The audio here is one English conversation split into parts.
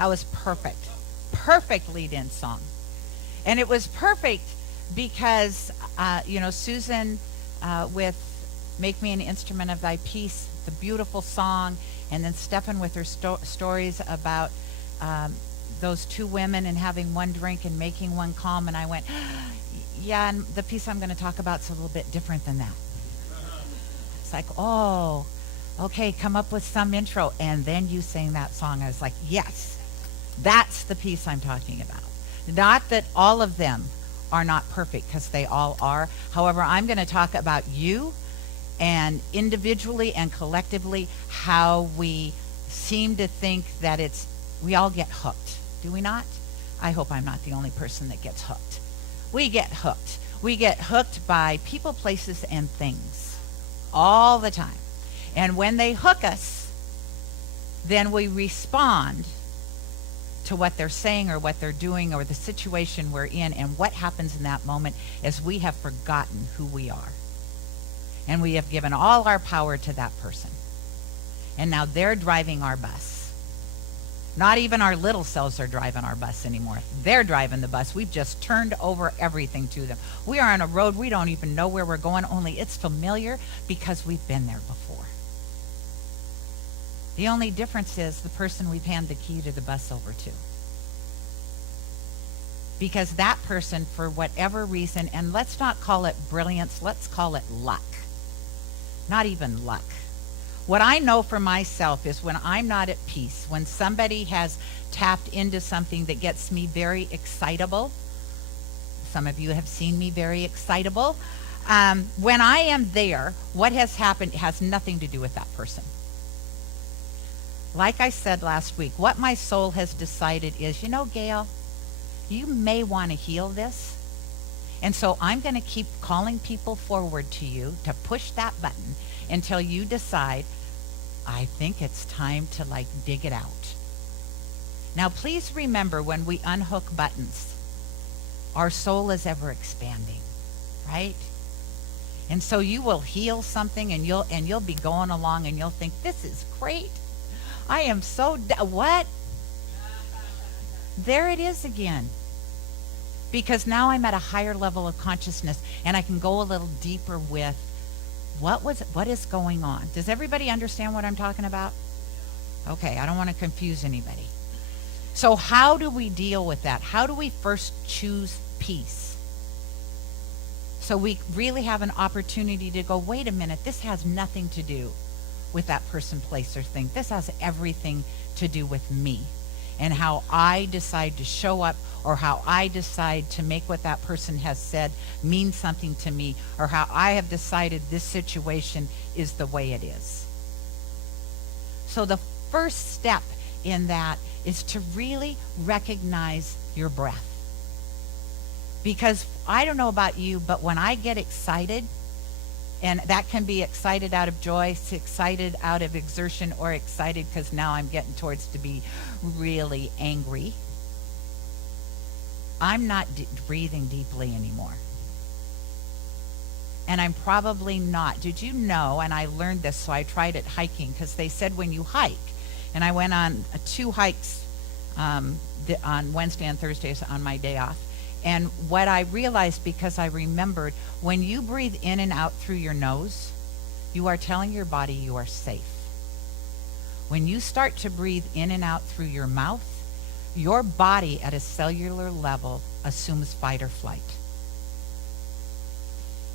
That was perfect. Perfect lead-in song. And it was perfect because, Susan with Make Me an Instrument of Thy Peace, the beautiful song, and then Stefan with her stories about those two women and having one drink and making one calm. And I went, yeah, and the piece I'm going to talk about is a little bit different than that. It's like, oh, okay, come up with some intro. And then you sang that song. I was like, yes, that's the piece I'm talking about. Not that all of them are not perfect, because they all are. However, I'm going to talk about you and individually and collectively how we seem to think that we all get hooked. Do we not? I hope I'm not the only person that gets hooked. We get hooked. We get hooked by people, places, and things all the time. And when they hook us, then we respond to what they're saying or what they're doing or the situation we're in. And what happens in that moment is we have forgotten who we are. And we have given all our power to that person. And now they're driving our bus. Not even our little selves are driving our bus anymore. They're driving the bus. We've just turned over everything to them. We are on a road. We don't even know where we're going, only it's familiar because we've been there before. The only difference is the person we've handed the key to the bus over to. Because that person, for whatever reason, and let's not call it brilliance, let's call it luck. Not even luck. What I know for myself is when I'm not at peace, when somebody has tapped into something that gets me very excitable. Some of you have seen me very excitable. When I am there, what has happened has nothing to do with that person. Like I said last week, what my soul has decided is, Gayle, you may want to heal this. And so I'm going to keep calling people forward to you to push that button until you decide, I think it's time to dig it out. Now, please remember, when we unhook buttons, our soul is ever expanding, right? And so you will heal something and you'll be going along and you'll think, this is great. I am so, what? There it is again. Because now I'm at a higher level of consciousness and I can go a little deeper with what is going on. Does everybody understand what I'm talking about? Okay, I don't want to confuse anybody. So how do we deal with that? How do we first choose peace? So we really have an opportunity to go, wait a minute, this has nothing to do with that person, place, or thing. This has everything to do with me and how I decide to show up, or how I decide to make what that person has said mean something to me, or how I have decided this situation is the way it is. So the first step in that is to really recognize your breath. Because I don't know about you, but when I get excited, and that can be excited out of joy, excited out of exertion, or excited because now I'm getting towards to be really angry, I'm not breathing deeply anymore. And I'm probably not. Did you know, and I learned this, so I tried it hiking, because they said when you hike, and I went on 2 hikes on Wednesday and Thursdays on my day off. And what I realized, because I remembered, when you breathe in and out through your nose, you are telling your body you are safe. When you start to breathe in and out through your mouth, your body at a cellular level assumes fight or flight.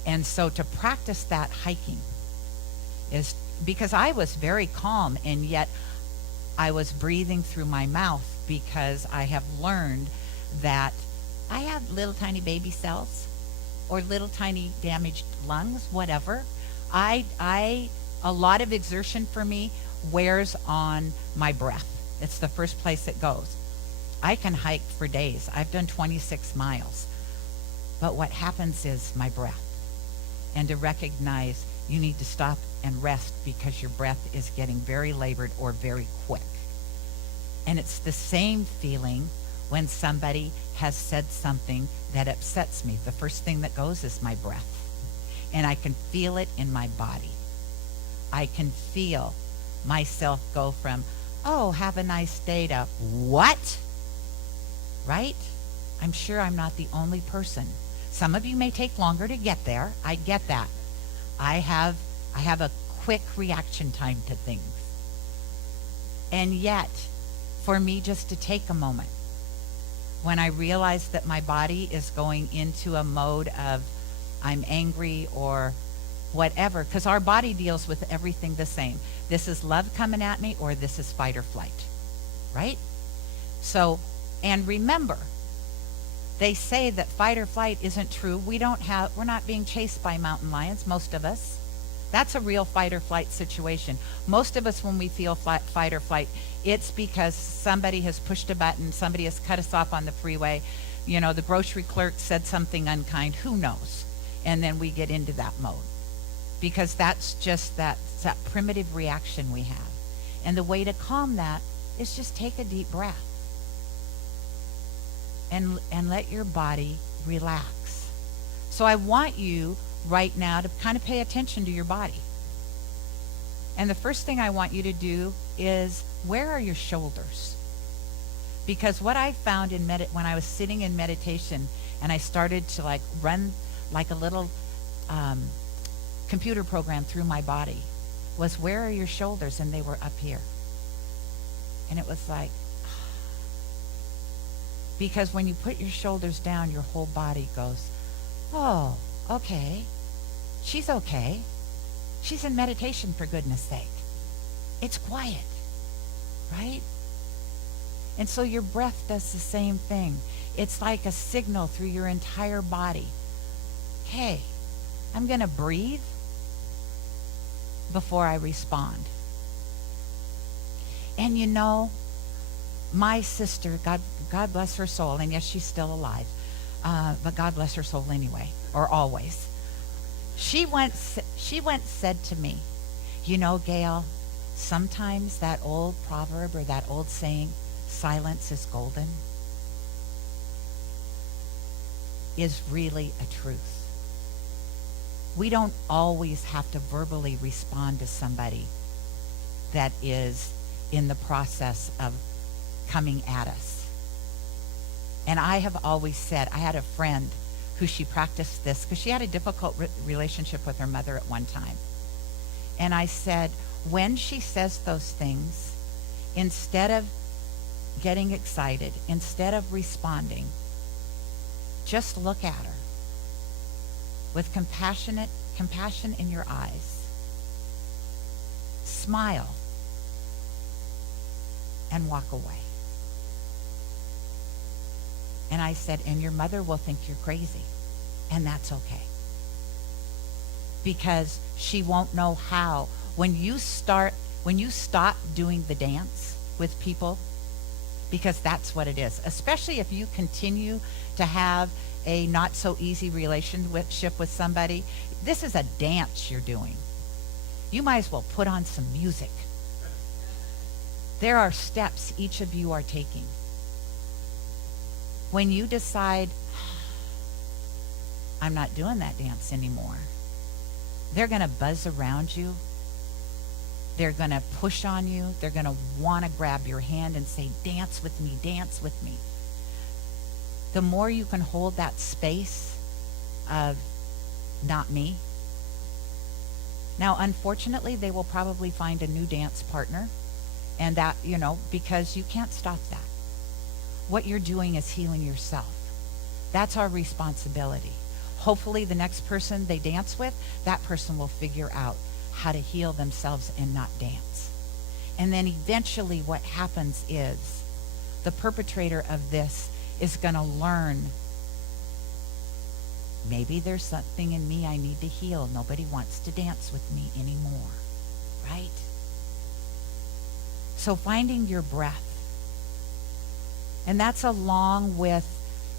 And so to practice that hiking is, because I was very calm and yet I was breathing through my mouth, because I have learned that I have little tiny baby cells or little tiny damaged lungs, whatever. A lot of exertion for me wears on my breath. It's the first place it goes. I can hike for days. I've done 26 miles. But what happens is my breath. And to recognize you need to stop and rest because your breath is getting very labored or very quick. And it's the same feeling when somebody has said something that upsets me. The first thing that goes is my breath. And I can feel it in my body. I can feel myself go from, oh, have a nice day, to what? Right? I'm sure I'm not the only person. Some of you may take longer to get there. I get that. I have a quick reaction time to things. And yet, for me just to take a moment, when I realize that my body is going into a mode of I'm angry or whatever, because our body deals with everything the same. This is love coming at me, or this is fight or flight, right? So, and remember, they say that fight or flight isn't true. We're not being chased by mountain lions, most of us. That's a real fight or flight situation. Most of us, when we feel fight or flight, it's because somebody has pushed a button, somebody has cut us off on the freeway, the grocery clerk said something unkind, who knows? And then we get into that mode. Because that's just that primitive reaction we have. And the way to calm that is just take a deep breath. And let your body relax. So I want you right now to kind of pay attention to your body. And the first thing I want you to do is, where are your shoulders? Because what I found when I was sitting in meditation and I started to run like a little computer program through my body, was, where are your shoulders? And they were up here. And it was like, because when you put your shoulders down, your whole body goes, oh, okay. She's okay. She's in meditation, for goodness sake. It's quiet, right? And so your breath does the same thing. It's like a signal through your entire body. Hey, I'm going to breathe before I respond. And my sister, God bless her soul, and yes, she's still alive, but God bless her soul anyway, or always. She once said to me, Gayle, sometimes that old proverb or that old saying, silence is golden, is really a truth. We don't always have to verbally respond to somebody that is in the process of coming at us. And I have always said, I had a friend who she practiced this because she had a difficult relationship with her mother at one time. And I said, when she says those things, instead of getting excited, instead of responding, just look at her with compassion in your eyes. Smile and walk away. And I said, and your mother will think you're crazy, and that's okay. Because she won't know how. When you stop doing the dance with people, because that's what it is, especially if you continue to have a not so easy relationship with somebody, this is a dance you're doing. You might as well put on some music. There are steps each of you are taking. When you decide, I'm not doing that dance anymore, they're going to buzz around you. They're going to push on you. They're going to want to grab your hand and say, dance with me, dance with me. The more you can hold that space of not me. Now, unfortunately, they will probably find a new dance partner, and that, because you can't stop that. What you're doing is healing yourself. That's our responsibility. Hopefully the next person they dance with, that person will figure out how to heal themselves and not dance. And then eventually what happens is the perpetrator of this is going to learn, maybe there's something in me I need to heal. Nobody wants to dance with me anymore, right? So finding your breath. And that's along with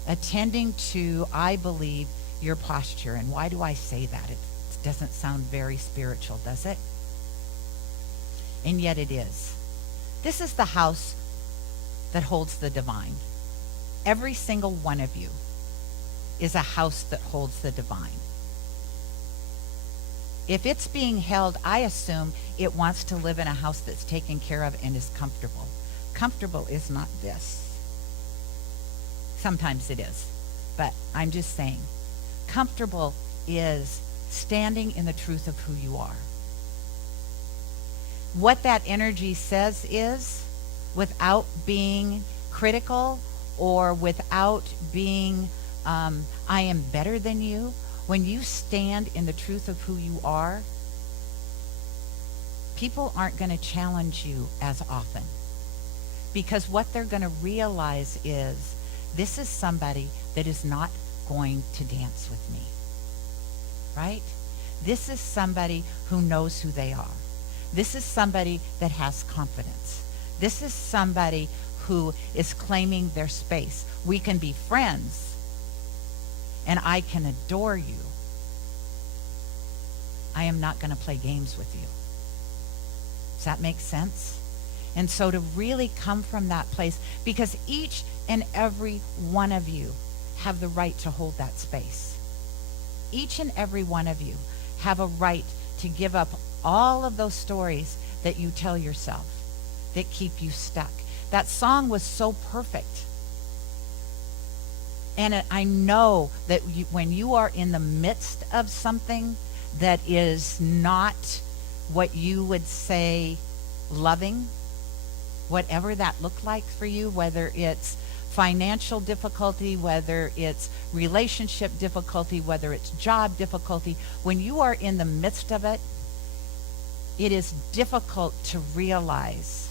attending to, I believe, your posture. And why do I say that? It doesn't sound very spiritual, does it? And yet it is. This is the house that holds the divine. Every single one of you is a house that holds the divine. If it's being held, I assume it wants to live in a house that's taken care of and is comfortable. Comfortable is not this. Sometimes it is, but I'm just saying, comfortable is standing in the truth of who you are. What that energy says is, without being critical or without being, I am better than you, when you stand in the truth of who you are, people aren't going to challenge you as often. Because what they're going to realize is, this is somebody that is not going to dance with me. Right? This is somebody who knows who they are. This is somebody that has confidence. This is somebody who is claiming their space. We can be friends, and I can adore you. I am not going to play games with you. Does that make sense? And so to really come from that place, because each and every one of you have the right to hold that space. Each and every one of you have a right to give up all of those stories that you tell yourself that keep you stuck. That song was so perfect. And I know that when you are in the midst of something that is not what you would say loving, whatever that looked like for you, whether it's financial difficulty, whether it's relationship difficulty, whether it's job difficulty, when you are in the midst of it, it is difficult to realize,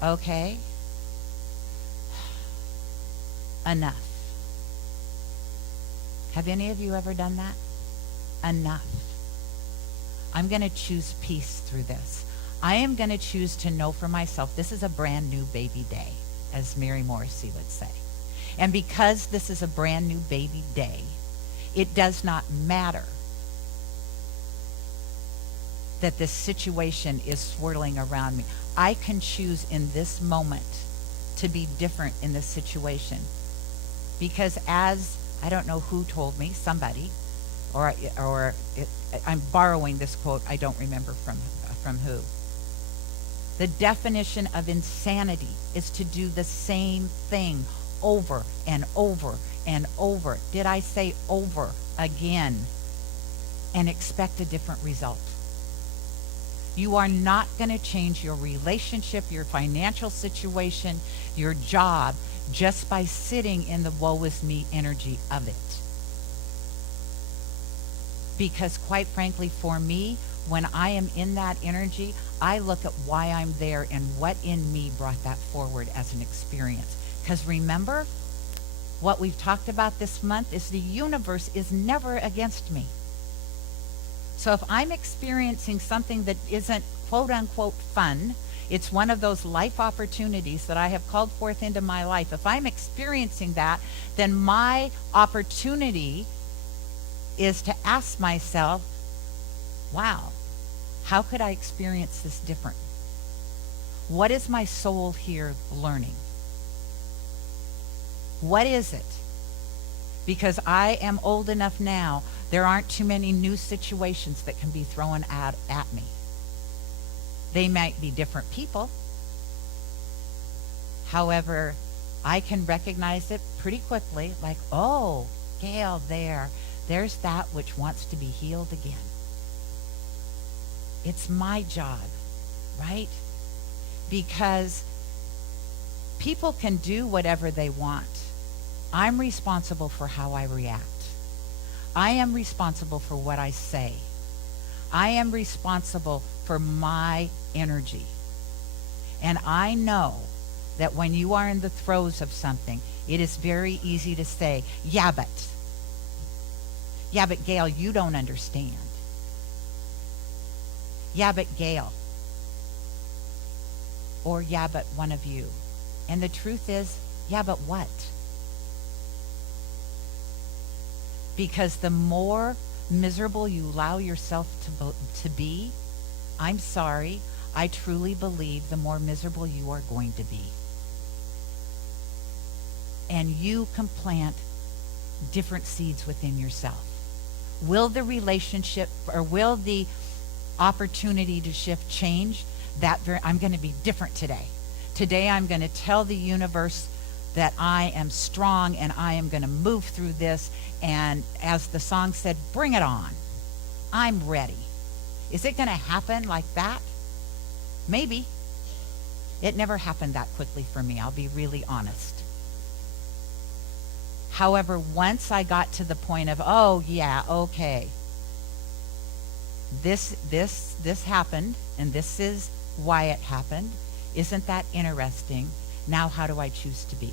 okay, enough. Have any of you ever done that? Enough. I'm going to choose peace through this. I am going to choose to know for myself, this is a brand new baby day, as Mary Morrissey would say. And because this is a brand new baby day, it does not matter that this situation is swirling around me. I can choose in this moment to be different in this situation. Because as, I don't know who told me, somebody, I'm borrowing this quote, I don't remember from who. The definition of insanity is to do the same thing over and over and over. Did I say over again? And expect a different result. You are not going to change your relationship, your financial situation, your job, just by sitting in the woe is me energy of it. Because quite frankly, for me, when I am in that energy, I look at why I'm there and what in me brought that forward as an experience. Because remember, what we've talked about this month is the universe is never against me. So if I'm experiencing something that isn't quote unquote fun, it's one of those life opportunities that I have called forth into my life. If I'm experiencing that, then my opportunity is to ask myself, wow, how could I experience this different? What is my soul here learning? What is it? Because I am old enough now, there aren't too many new situations that can be thrown at me. They might be different people. However, I can recognize it pretty quickly, like, oh, Gayle, there's that which wants to be healed again. It's my job, right? Because people can do whatever they want. I'm responsible for how I react. I am responsible for what I say. I am responsible for my energy. And I know that when you are in the throes of something, it is very easy to say, yeah, but Gayle, you don't understand. Yeah, but Gayle. Or yeah, but one of you. And the truth is, yeah, but what? Because the more miserable you allow yourself to be, I'm sorry, I truly believe the more miserable you are going to be. And you can plant different seeds within yourself. Will the relationship, or will the opportunity to shift change? I'm going to be different today. Today I'm going to tell the universe that I am strong and I am going to move through this. And as the song said, bring it on. I'm ready. Is it going to happen like that? Maybe. It never happened that quickly for me. I'll be really honest. However, once I got to the point of, oh yeah, okay, this happened, and this is why it happened. Isn't that interesting? Now how do I choose to be?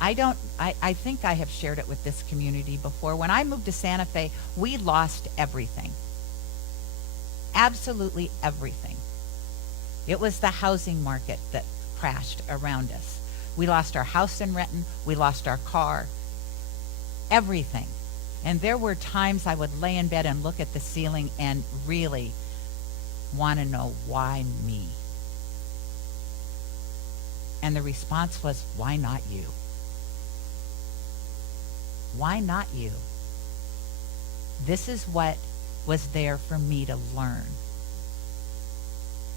I think I have shared it with this community before. When I moved to Santa Fe, we lost everything. Absolutely everything. It was the housing market that crashed around us. We lost our house in Renton. We lost our car. Everything. And there were times I would lay in bed and look at the ceiling and really want to know, why me? And the response was, why not you? Why not you? This is what was there for me to learn.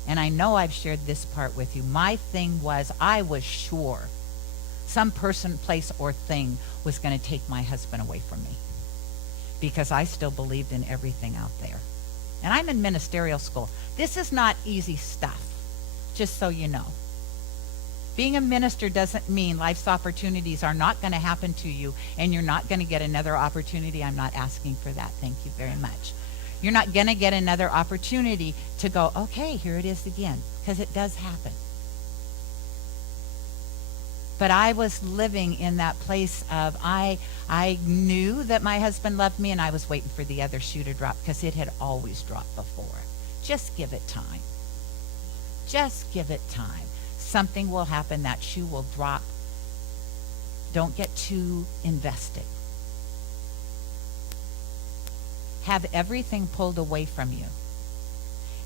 And I know I've shared this part with you. My thing was, I was sure some person, place, or thing was going to take my husband away from me, because I still believed in everything out there. And I'm in ministerial school. This is not easy stuff, just so you know. Being a minister doesn't mean life's opportunities are not going to happen to you and you're not going to get another opportunity. I'm not asking for that. Thank you very much. You're not going to get another opportunity to go, okay, here it is again, because it does happen. But I was living in that place of, I knew that my husband loved me, and I was waiting for the other shoe to drop, because it had always dropped before. Just give it time. Just give it time. Something will happen. That shoe will drop. Don't get too invested. Have everything pulled away from you.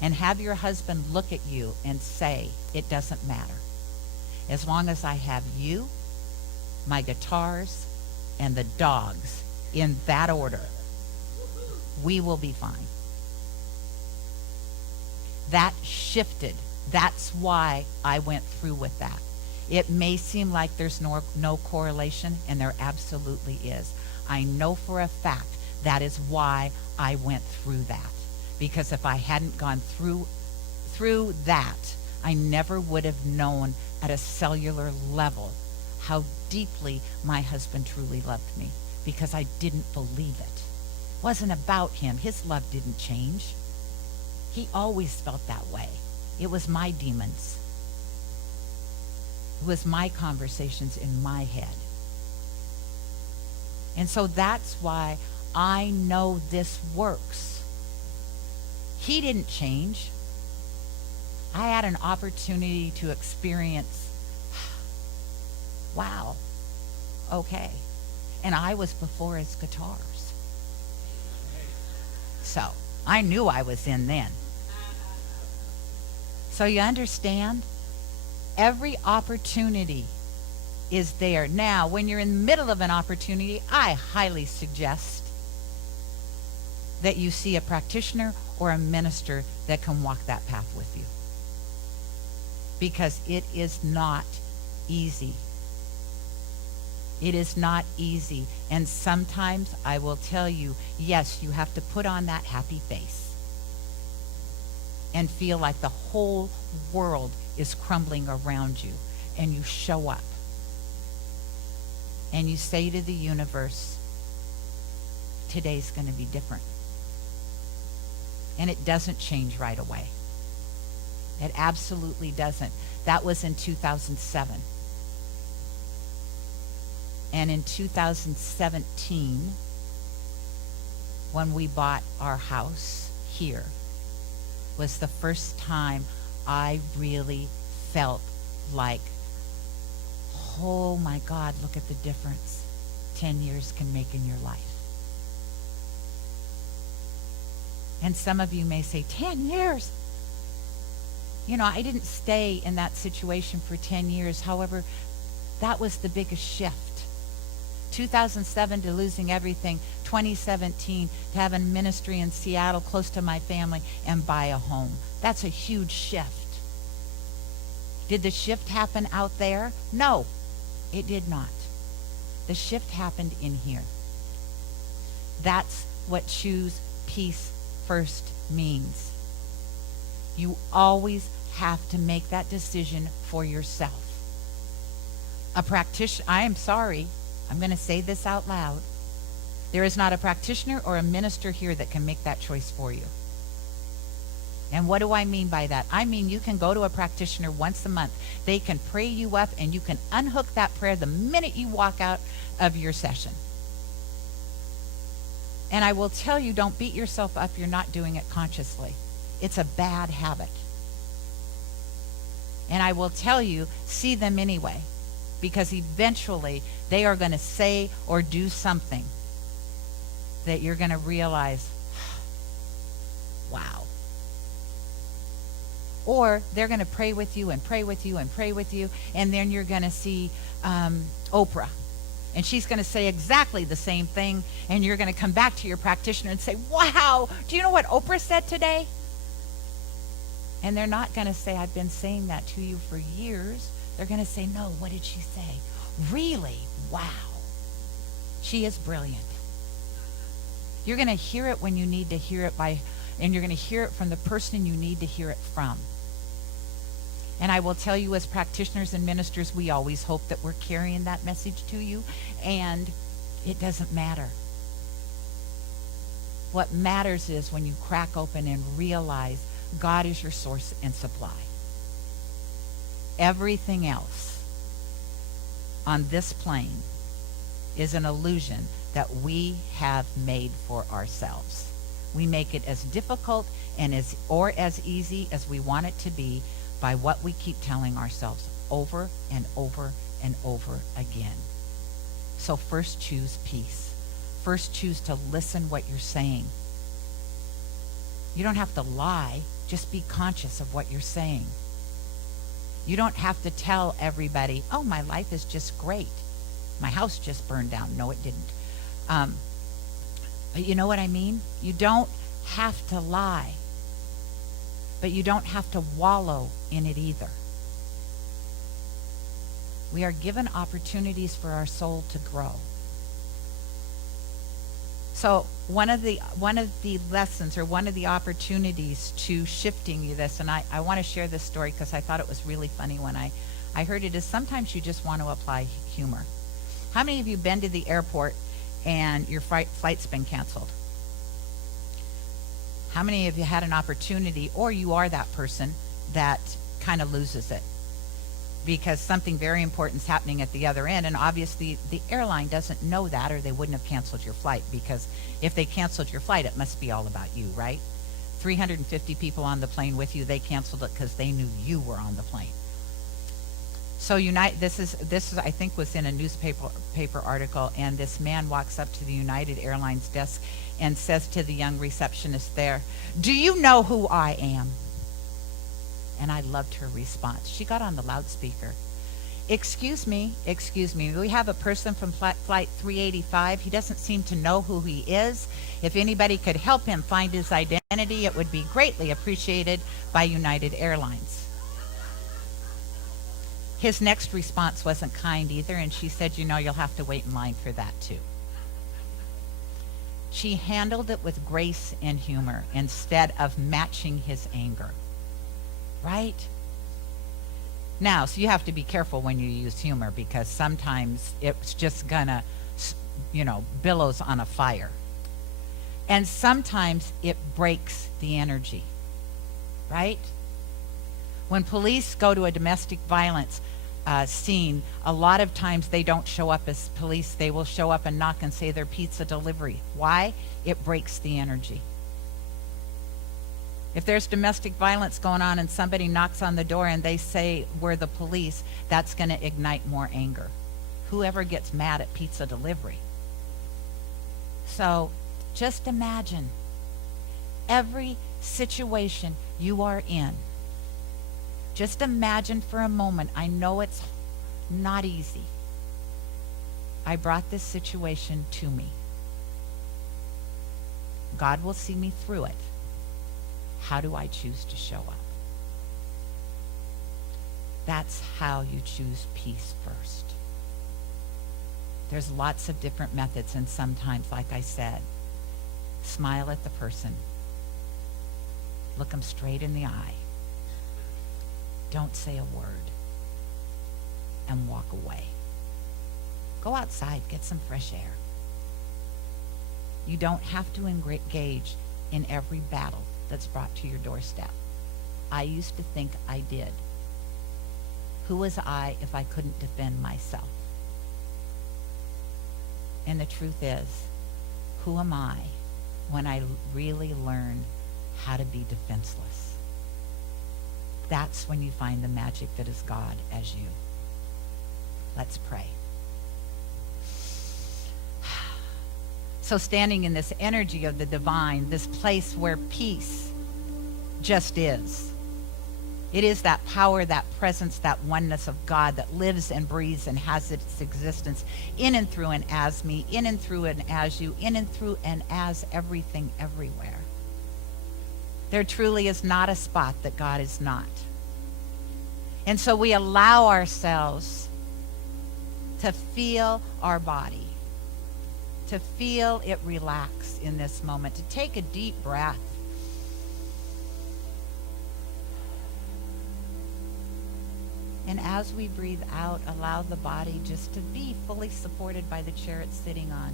And have your husband look at you and say, it doesn't matter. As long as I have you, my guitars, and the dogs in that order, we will be fine. That shifted. That's why I went through with that. It may seem like there's no correlation, and there absolutely is. I know for a fact that is why I went through that. Because if I hadn't gone through that, I never would have known at a cellular level how deeply my husband truly loved me, because I didn't believe it. It wasn't about him. His love didn't change. He always felt that way. It was my demons. It was my conversations in my head. And so that's why I know this works. He didn't change. I had an opportunity to experience, wow, okay. And I was before his guitars. So I knew I was in then. So you understand? Every opportunity is there. Now, when you're in the middle of an opportunity, I highly suggest that you see a practitioner or a minister that can walk that path with you. Because it is not easy. It is not easy. And sometimes I will tell you, yes, you have to put on that happy face and feel like the whole world is crumbling around you. And you show up. And you say to the universe, today's going to be different. And it doesn't change right away. It absolutely doesn't. That was in 2007. And in 2017, when we bought our house here, was the first time I really felt like, oh my God, look at the difference 10 years can make in your life. And some of you may say, 10 years? You know, I didn't stay in that situation for 10 years. However, that was the biggest shift. 2007 to losing everything. 2017 to have a ministry in Seattle close to my family and buy a home. That's a huge shift. Did the shift happen out there? No, it did not. The shift happened in here. That's what choose peace first means. You always have to make that decision for yourself. A practitioner, I am sorry, I'm going to say this out loud. There is not a practitioner or a minister here that can make that choice for you. And what do I mean by that? I mean you can go to a practitioner once a month. They can pray you up and you can unhook that prayer the minute you walk out of your session. And I will tell you, don't beat yourself up. You're not doing it consciously. It's a bad habit. And I will tell you, see them anyway, because eventually they are going to say or do something that you're going to realize, wow. Or they're going to pray with you and pray with you and pray with you, and then you're going to see Oprah. And she's going to say exactly the same thing, and you're going to come back to your practitioner and say, wow, do you know what Oprah said today? And they're not going to say, I've been saying that to you for years. They're going to say, no, what did she say? Really? Wow. She is brilliant. You're going to hear it when you need to hear it and you're going to hear it from the person you need to hear it from. And I will tell you, as practitioners and ministers, we always hope that we're carrying that message to you, and it doesn't matter. What matters is when you crack open and realize God is your source and supply. Everything else on this plane is an illusion that we have made for ourselves. We make it as difficult and as easy as we want it to be by what we keep telling ourselves over and over and over again. So first choose peace. First choose to listen what you're saying. You don't have to lie. Just be conscious of what you're saying. You don't have to tell everybody, oh, my life is just great. My house just burned down. No, it didn't. You know what I mean? You don't have to lie. But you don't have to wallow in it either. We are given opportunities for our soul to grow. So one of the lessons, or one of the opportunities to shifting you this, and I want to share this story because I thought it was really funny when I heard it, is sometimes you just want to apply humor. How many of you been to the airport and your flight's been canceled? How many of you had an opportunity, or you are that person that kind of loses it because something very important is happening at the other end, and obviously the airline doesn't know that, or they wouldn't have canceled your flight, because if they canceled your flight, it must be all about you, right? 350 people on the plane with you, they canceled it because they knew you were on the plane. So this is I think was in a newspaper article, and this man walks up to the United Airlines desk and says to the young receptionist there, "Do you know who I am?" And I loved her response. She got on the loudspeaker. Excuse me, we have a person from flight 385. He doesn't seem to know who he is. If anybody could help him find his identity, it would be greatly appreciated by United Airlines." His next response wasn't kind either, and she said, you'll have to wait in line for that too. She handled it with grace and humor instead of matching his anger. Right? Now, so you have to be careful when you use humor, because sometimes it's just gonna, billows on a fire. And sometimes it breaks the energy. Right? When police go to a domestic violence scene, a lot of times they don't show up as police. They will show up and knock and say they're pizza delivery. Why? It breaks the energy. If there's domestic violence going on and somebody knocks on the door and they say we're the police, that's going to ignite more anger. Whoever gets mad at pizza delivery? So just imagine every situation you are in. Just imagine for a moment. I know it's not easy. I brought this situation to me. God will see me through it. How do I choose to show up? That's how you choose peace first. There's lots of different methods, and sometimes, like I said, smile at the person. Look them straight in the eye. Don't say a word. And walk away. Go outside, get some fresh air. You don't have to engage in every battle that's brought to your doorstep. I used to think I did. Who was I if I couldn't defend myself? And the truth is, who am I when I really learn how to be defenseless? That's when you find the magic that is God as you. Let's pray. So standing in this energy of the divine, this place where peace just is. It is that power, that presence, that oneness of God that lives and breathes and has its existence in and through and as me, in and through and as you, in and through and as everything everywhere. There truly is not a spot that God is not. And so we allow ourselves to feel our body, to feel it relax in this moment, to take a deep breath. And as we breathe out, allow the body just to be fully supported by the chair it's sitting on.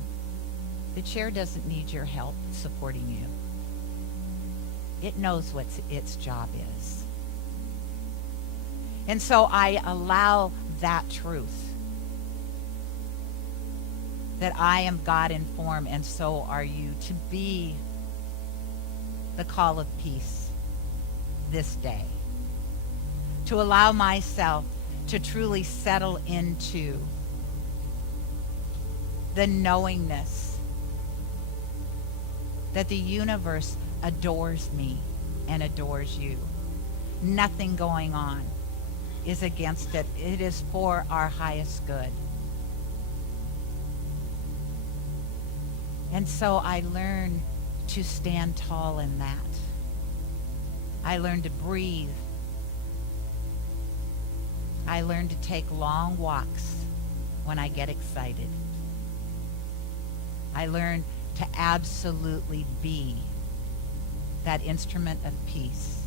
The chair doesn't need your help supporting you. It knows what its job is. And so I allow that truth, that I am God in form and so are you, to be the call of peace this day. To allow myself to truly settle into the knowingness that the universe adores me and adores you. Nothing going on is against it. It is for our highest good. And so I learn to stand tall in that. I learn to breathe. I learn to take long walks when I get excited. I learn to absolutely be that instrument of peace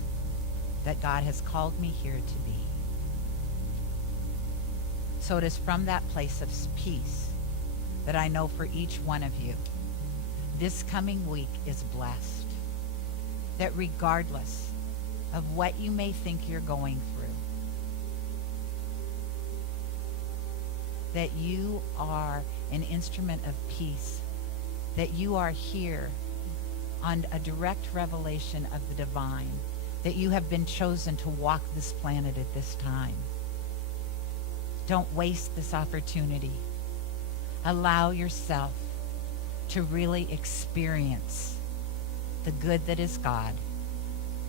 that God has called me here to be. So it is from that place of peace that I know for each one of you, this coming week is blessed. That regardless of what you may think you're going through, that you are an instrument of peace, that you are here on a direct revelation of the divine, that you have been chosen to walk this planet at this time. Don't waste this opportunity. Allow yourself to really experience the good that is God,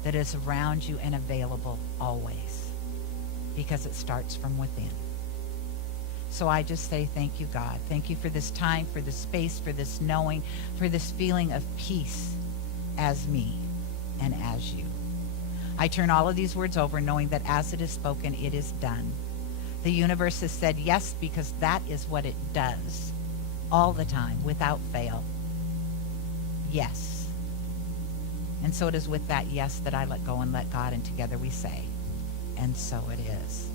that is around you and available always, because it starts from within. So I just say thank you, God. Thank you for this time, for this space, for this knowing, for this feeling of peace as me and as you. I turn all of these words over knowing that as it is spoken, it is done. The universe has said yes, because that is what it does all the time, without fail. Yes. And so it is with that yes that I let go and let God, and together we say, and so it is.